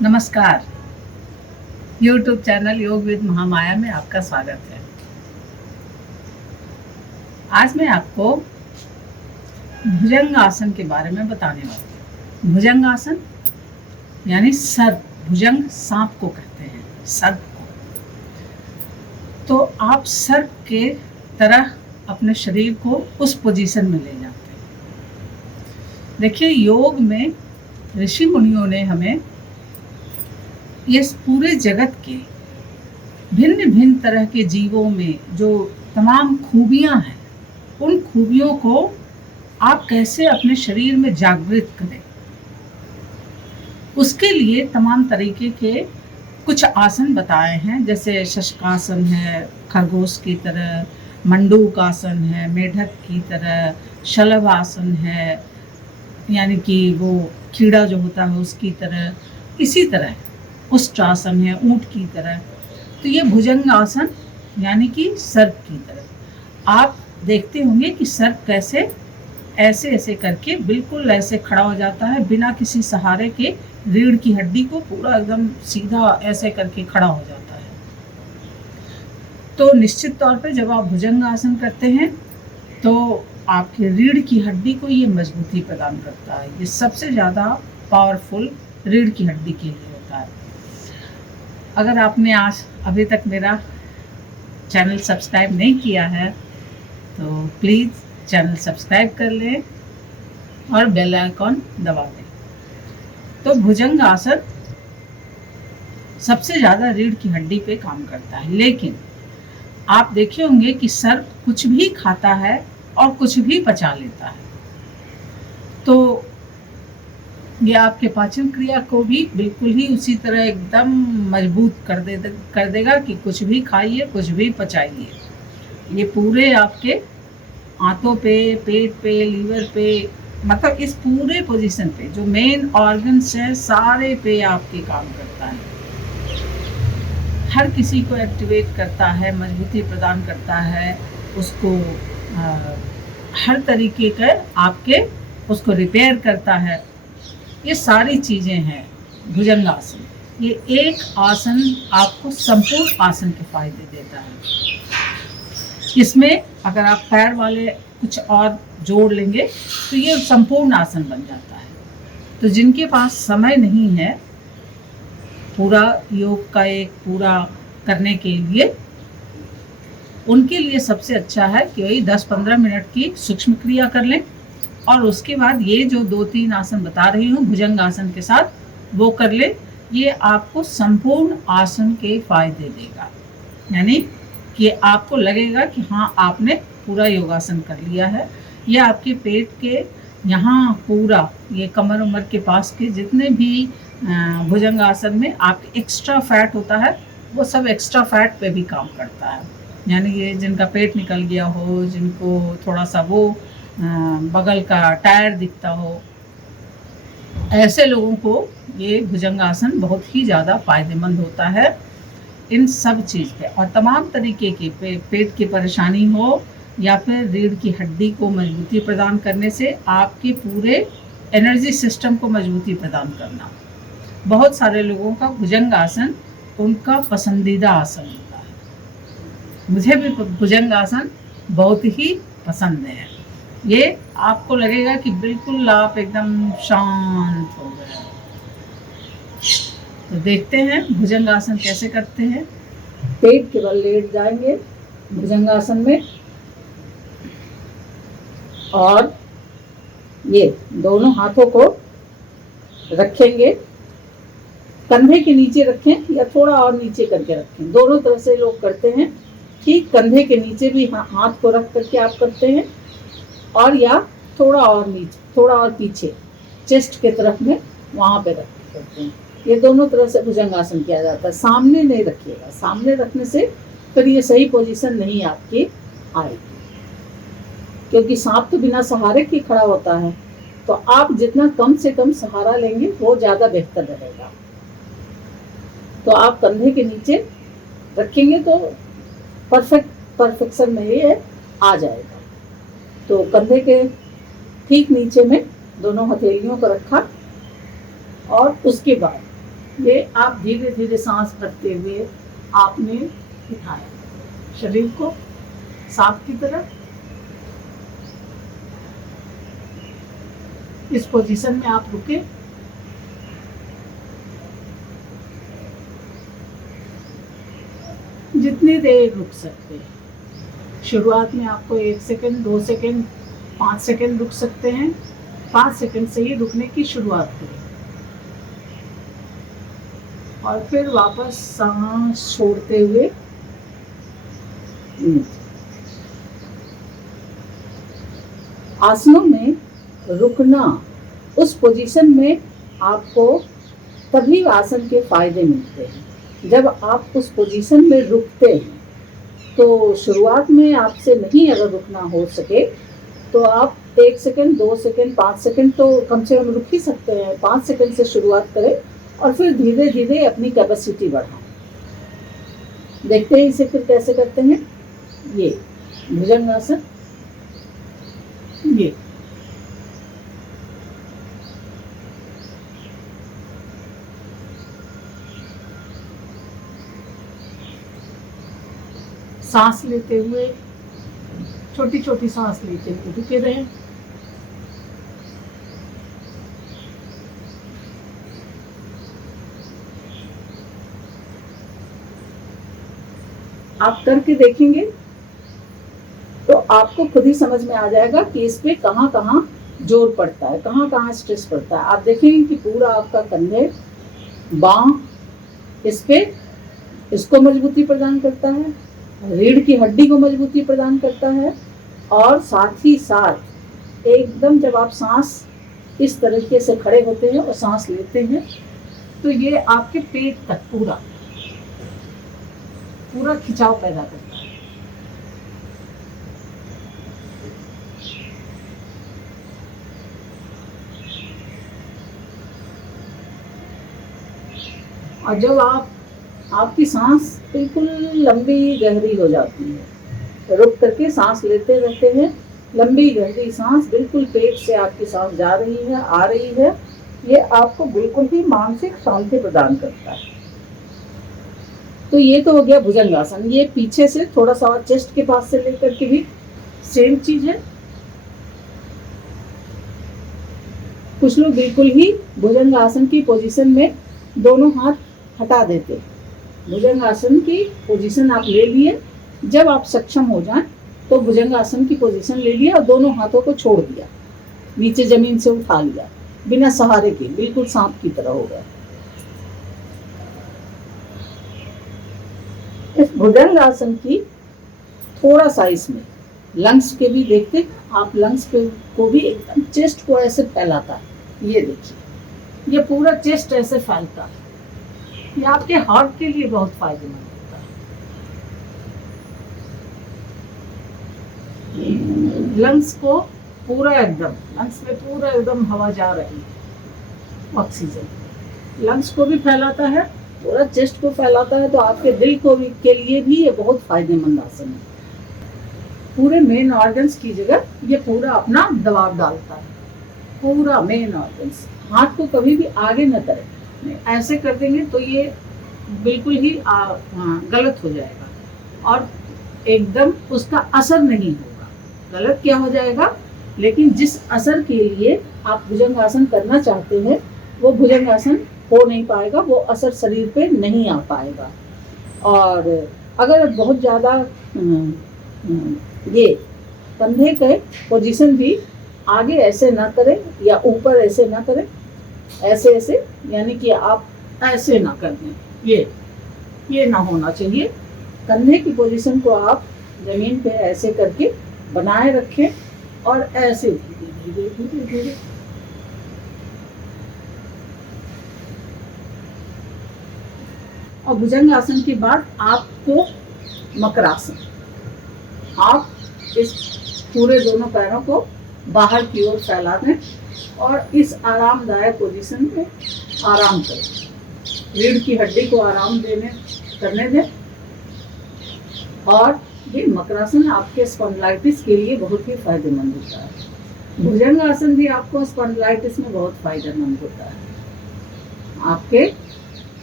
नमस्कार। YouTube channel योग with Mahamaya में आपका स्वागत है। आज मैं आपको भुजंग आसन के बारे में बताने वाली हूँ। भुजंग आसन यानी सर्प, भुजंग सांप को कहते हैं, सर्प को। तो आप सर्प के तरह अपने शरीर को उस पोजीशन में ले जाते हैं। देखिए, योग में ऋषि मुनियों ने हमें इस पूरे जगत के भिन्न भिन्न तरह के जीवों में जो तमाम खूबियां हैं, उन खूबियों को आप कैसे अपने शरीर में जागृत करें, उसके लिए तमाम तरीके के कुछ आसन बताए हैं। जैसे शशकासन है, खरगोश की तरह, मंडूक आसन है, मेढक की तरह, शलभ आसन है, यानी कि वो कीड़ा जो होता है उसकी तरह। इसी तरह उष्ट्रासन है, ऊंट की तरह। तो ये भुजंग आसन यानी कि सर्प की तरह। आप देखते होंगे कि सर्प कैसे ऐसे ऐसे करके बिल्कुल ऐसे खड़ा हो जाता है, बिना किसी सहारे के। रीढ़ की हड्डी को पूरा एकदम सीधा ऐसे करके खड़ा हो जाता है। तो निश्चित तौर पे जब आप भुजंग आसन करते हैं तो आपके रीढ़ की हड्डी को ये मजबूती प्रदान करता है। ये सबसे ज़्यादा पावरफुल रीढ़ की हड्डी के लिए होता है। अगर आपने आज अभी तक मेरा चैनल सब्सक्राइब नहीं किया है तो प्लीज़ चैनल सब्सक्राइब कर लें और बेल आइकॉन दबा दें। तो भुजंग आसन सबसे ज़्यादा रीढ़ की हड्डी पे काम करता है। लेकिन आप देखे होंगे कि सर्प कुछ भी खाता है और कुछ भी पचा लेता है। तो ये आपके पाचन क्रिया को भी बिल्कुल ही उसी तरह एकदम मजबूत कर देगा कि कुछ भी खाइए, कुछ भी पचाइए। ये पूरे आपके आंतों पे, पेट पे, लीवर पे, मतलब इस पूरे पोजीशन पे जो मेन ऑर्गन्स हैं सारे पे आपके काम करता है। हर किसी को एक्टिवेट करता है, मजबूती प्रदान करता है, उसको हर तरीके का आपके उसको रिपेयर करता है। ये सारी चीज़ें हैं भुजंग आसन। ये एक आसन आपको संपूर्ण आसन के फायदे देता है। इसमें अगर आप पैर वाले कुछ और जोड़ लेंगे तो ये संपूर्ण आसन बन जाता है। तो जिनके पास समय नहीं है पूरा योग का एक पूरा करने के लिए, उनके लिए सबसे अच्छा है कि वही 10-15 मिनट की सूक्ष्म क्रिया कर लें और उसके बाद ये जो 2-3 आसन बता रही हूँ भुजंग आसन के साथ, वो कर लें। ये आपको संपूर्ण आसन के फायदे देगा, यानी कि आपको लगेगा कि हाँ, आपने पूरा योगासन कर लिया है। ये आपके पेट के यहाँ पूरा ये कमर उमर के पास के जितने भी भुजंग आसन में आपके एक्स्ट्रा फैट होता है, वो सब एक्स्ट्रा फैट पे भी काम करता है। यानी ये जिनका पेट निकल गया हो, जिनको थोड़ा सा वो बगल का टायर दिखता हो, ऐसे लोगों को ये भुजंग आसन बहुत ही ज़्यादा फायदेमंद होता है इन सब चीज़ पे। और तमाम तरीके की पेट की परेशानी हो या फिर रीढ़ की हड्डी को मजबूती प्रदान करने से आपके पूरे एनर्जी सिस्टम को मजबूती प्रदान करना। बहुत सारे लोगों का भुजंग आसन उनका पसंदीदा आसन होता है। मुझे भी भुजंग आसन बहुत ही पसंद है। ये आपको लगेगा कि बिल्कुल आप एकदम शांत हो गए। तो देखते हैं भुजंग आसन कैसे करते हैं। पेट के बल लेट जाएंगे भुजंग आसन में और ये दोनों हाथों को रखेंगे, कंधे के नीचे रखें या थोड़ा और नीचे करके रखें। दोनों तरह से लोग करते हैं। ठीक कंधे के नीचे भी हाथ को रख करके आप करते हैं और या थोड़ा और नीचे, थोड़ा और पीछे चेस्ट के तरफ में वहाँ पे रख करते हैं। ये दोनों तरह से भुजंग आसन किया जाता है। सामने नहीं रखिएगा, सामने रखने से फिर ये सही पोजीशन नहीं आपकी आएगी, क्योंकि सांप तो बिना सहारे के खड़ा होता है। तो आप जितना कम से कम सहारा लेंगे वो ज़्यादा बेहतर रहेगा। तो आप कंधे के नीचे रखेंगे तो परफेक्शन में ये आ जाएगा। तो कंधे के ठीक नीचे में दोनों हथेलियों को रखा और उसके बाद ये आप धीरे धीरे सांस भरते हुए आपने उठाया शरीर को सांप की तरह। इस पोजीशन में आप रुके। जितनी देर रुक सकते हैं। शुरुआत में आपको 1 सेकंड, 2 सेकंड, 5 सेकंड रुक सकते हैं। 5 सेकंड से ही रुकने की शुरुआत करें और फिर वापस सांस छोड़ते हुए आसनों में रुकना, उस पोजीशन में आपको तभी आसन के फायदे मिलते हैं जब आप उस पोजीशन में रुकते हैं। तो शुरुआत में आपसे नहीं अगर रुकना हो सके तो आप 1 सेकंड, 2 सेकंड, 5 सेकंड तो कम से कम रुक ही सकते हैं। 5 सेकंड से शुरुआत करें और फिर धीरे धीरे अपनी कैपेसिटी बढ़ाएं। देखते हैं इसे फिर कैसे करते हैं। ये भुजंगासन, ये सांस लेते हुए छोटी छोटी सांस लेते हुए रुके रहें। आप करके देखेंगे तो आपको खुद ही समझ में आ जाएगा कि इस पे कहाँ कहाँ जोर पड़ता है, कहाँ कहाँ स्ट्रेस पड़ता है। आप देखेंगे कि पूरा आपका कंधे, बांह इस पे, इसको मजबूती प्रदान करता है, रीढ़ की हड्डी को मजबूती प्रदान करता है और साथ ही साथ एकदम जब आप सांस इस तरीके से खड़े होते हैं और सांस लेते हैं तो ये आपके पेट तक पूरा पूरा खिंचाव पैदा करता है। और जब आपकी सांस बिल्कुल लंबी गहरी हो जाती है, रुक करके सांस लेते रहते हैं, लंबी गहरी सांस बिल्कुल पेट से आपकी सांस जा रही है, आ रही है, ये आपको बिल्कुल ही मानसिक शांति प्रदान करता है। तो ये तो हो गया भुजंगासन। ये पीछे से थोड़ा सा चेस्ट के पास से लेकर के भी सेम चीज है। कुछ लोग बिल्कुल ही भुजंगासन की पोजीशन में दोनों हाथ हटा देते हैं। भुजंगासन की पोजीशन आप ले लिए, जब आप सक्षम हो जाएं तो भुजंगासन की पोजीशन ले लिया और दोनों हाथों को छोड़ दिया, नीचे जमीन से उठा लिया बिना सहारे के, बिल्कुल सांप की तरह हो गया। इस भुजंगासन की थोड़ा सा इसमें लंग्स के भी देखते, आप लंग्स पे को भी एकदम चेस्ट को ऐसे फैलाता है। ये देखिए, ये पूरा चेस्ट ऐसे फैलता है। ये आपके हार्ट के लिए बहुत फायदेमंद होता है। लंग्स को पूरा एकदम, लंग्स में पूरा एकदम हवा जा रही है, ऑक्सीजन लंग्स को भी फैलाता है, पूरा चेस्ट को फैलाता है। तो आपके दिल को भी के लिए भी ये बहुत फायदेमंद आसन है। पूरे मेन ऑर्गन्स की जगह ये पूरा अपना दबाव डालता है, पूरा मेन ऑर्गन्स। हाथ को कभी भी आगे न करें, ऐसे कर देंगे तो ये बिल्कुल ही गलत हो जाएगा और एकदम उसका असर नहीं होगा। गलत क्या हो जाएगा, लेकिन जिस असर के लिए आप भुजंगासन करना चाहते हैं वो भुजंगासन हो नहीं पाएगा, वो असर शरीर पे नहीं आ पाएगा। और अगर बहुत ज़्यादा ये कंधे के पोजीशन भी आगे ऐसे ना करें या ऊपर ऐसे ना करें, ऐसे ऐसे, यानी कि आप ऐसे ना कर दें, ये ना होना चाहिए। कंधे की पोजीशन को आप जमीन पे ऐसे करके बनाए रखें और ऐसे धीरे धीरे धीरे धीरे और भुजंगासन के बाद आपको मकरासन, आप इस पूरे दोनों पैरों को बाहर की ओर फैला दें और इस आरामदायक पोजीशन में आराम करें। रीढ़ की हड्डी को आराम करने दें। और ये मकरासन आपके स्पॉन्डिलाइटिस के लिए बहुत ही फायदेमंद होता है। भुजंगासन भी आपको स्पॉन्डिलाइटिस में बहुत फायदेमंद होता है। आपके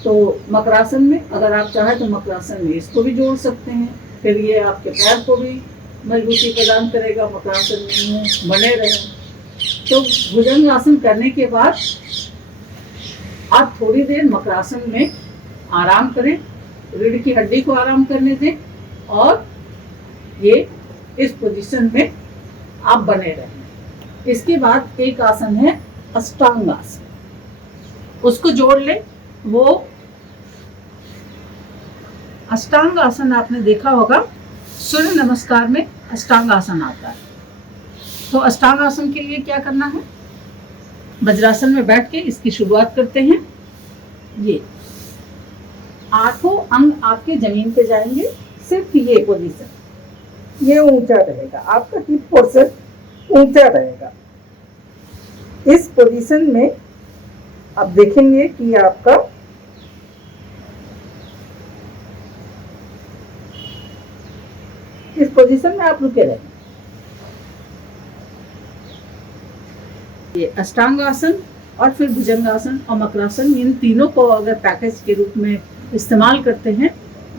तो मकरासन में अगर आप चाहें तो मकरासन में इसको भी जोड़ सकते हैं, फिर ये आपके पैर को भी मजबूती प्रदान करेगा, मकरासन में बने रहें। तो भुजंग आसन करने के बाद आप थोड़ी देर मकरासन में आराम करें, रीढ़ की हड्डी को आराम करने दें और ये इस पोजीशन में आप बने रहें। इसके बाद एक आसन है अष्टांग आसन, उसको जोड़ लें। वो अष्टांग आसन आपने देखा होगा, सूर्य नमस्कार में अष्टांग आसन आता है। तो अष्टांग आसन के लिए क्या करना है, वज्रासन में बैठ के इसकी शुरुआत करते हैं। ये 8 अंग आपके जमीन पे जाएंगे, सिर्फ ये पोजीशन, ये ऊंचा रहेगा, आपका हिप पोर्शन ऊंचा रहेगा। इस पोजीशन में आप देखेंगे कि आपका इस पोजीशन में आप रुके रहेंगे। ये अष्टांग आसन और फिर भुजंगासन और मकरासन, इन तीनों को अगर पैकेज के रूप में इस्तेमाल करते हैं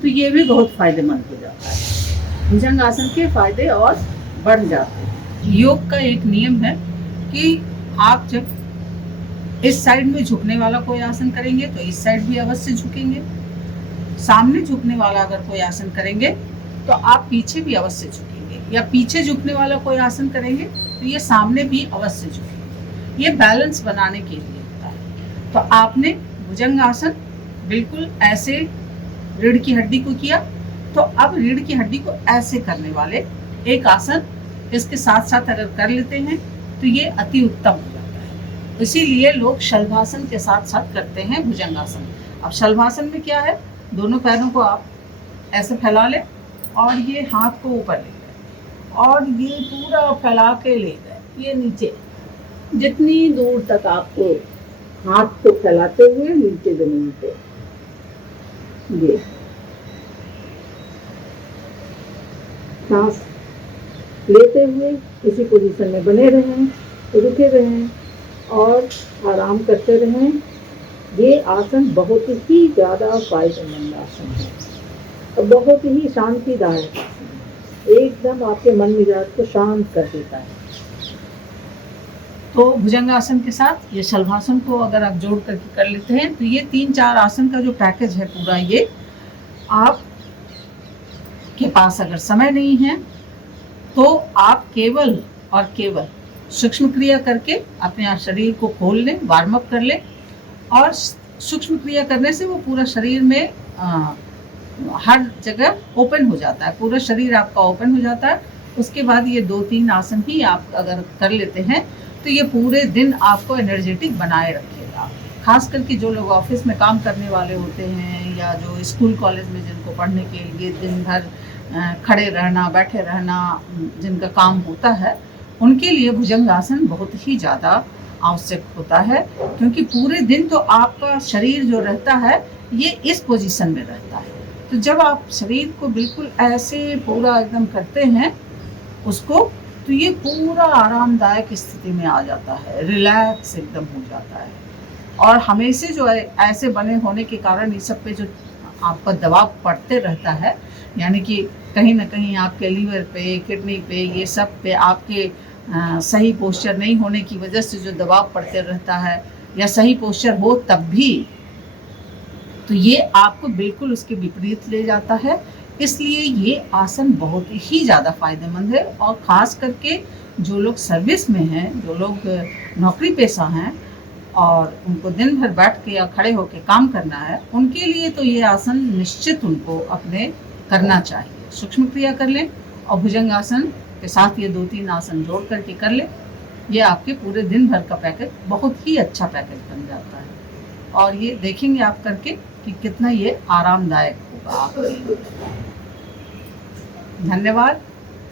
तो ये भी बहुत फायदेमंद हो जाता है। भुजंगासन के फायदे और बढ़ जाते हैं। योग का एक नियम है कि आप जब इस साइड में झुकने वाला कोई आसन करेंगे तो इस साइड भी अवश्य झुकेंगे, सामने झुकने वाला अगर कोई आसन करेंगे तो आप पीछे भी अवश्य झुकेंगे, या पीछे झुकने वाला कोई आसन करेंगे तो ये सामने भी अवश्य झुकेंगे। ये बैलेंस बनाने के लिए होता है। तो आपने भुजंग आसन बिल्कुल ऐसे रीढ़ की हड्डी को किया, तो अब रीढ़ की हड्डी को ऐसे करने वाले एक आसन इसके साथ साथ अगर कर लेते हैं तो ये अति उत्तम हो जाता है। इसीलिए लोग शलभासन के साथ साथ करते हैं भुजंगासन। अब शलभासन में क्या है, दोनों पैरों को आप ऐसे फैला लें और ये हाथ को ऊपर ले गए और ये पूरा फैला के ले गए, ये नीचे जितनी दूर तक आपको हाथ को फैलाते हुए नीचे जमीन पे, ये सांस लेते हुए इसी पोजीशन में बने रहें, रुके रहें और आराम करते रहें। ये आसन बहुत ही ज़्यादा फायदेमंद आसन है और बहुत ही शांतिदायक आसन है, एकदम आपके मन मिजाज को शांत कर देता है। तो भुजंगासन के साथ ये शलभासन को अगर आप जोड़ करके कर लेते हैं तो ये 3-4 आसन का जो पैकेज है पूरा, ये आप के पास अगर समय नहीं है तो आप केवल और केवल सूक्ष्म क्रिया करके अपने शरीर को खोल लें, वार्म अप कर लें। और सूक्ष्म क्रिया करने से वो पूरा शरीर में हर जगह ओपन हो जाता है, पूरा शरीर आपका ओपन हो जाता है। उसके बाद ये 2-3 आसन ही आप अगर कर लेते हैं तो ये पूरे दिन आपको एनर्जेटिक बनाए रखेगा। खास करके जो लोग ऑफिस में काम करने वाले होते हैं या जो स्कूल कॉलेज में जिनको पढ़ने के लिए दिन भर खड़े रहना, बैठे रहना जिनका काम होता है, उनके लिए भुजंगासन बहुत ही ज़्यादा आवश्यक होता है, क्योंकि पूरे दिन तो आपका शरीर जो रहता है ये इस पोजीशन में रहता है। तो जब आप शरीर को बिल्कुल ऐसे पूरा एकदम करते हैं उसको, तो ये पूरा आरामदायक स्थिति में आ जाता है, रिलैक्स एकदम हो जाता है। और हमेशा जो है ऐसे बने होने के कारण इस सब पे जो आपका दबाव पड़ते रहता है, यानी कि कहीं ना कहीं आपके लीवर पे, किडनी पे, ये सब पे आपके सही पोस्चर नहीं होने की वजह से जो दबाव पड़ते रहता है, या सही पोस्चर हो तब भी, तो ये आपको बिल्कुल उसके विपरीत ले जाता है। इसलिए ये आसन बहुत ही ज़्यादा फायदेमंद है। और ख़ास करके जो लोग सर्विस में हैं, जो लोग नौकरी पेशा हैं और उनको दिन भर बैठ के या खड़े होकर काम करना है, उनके लिए तो ये आसन निश्चित उनको अपने करना चाहिए। सूक्ष्म क्रिया कर लें और भुजंगासन के साथ ये 2-3 आसन जोड़ करके कर लें। ये आपके पूरे दिन भर का पैकेज बहुत ही अच्छा पैकेज बन जाता है। और ये देखेंगे आप करके कि कितना ये आरामदायक होगा आपके लिए। धन्यवाद।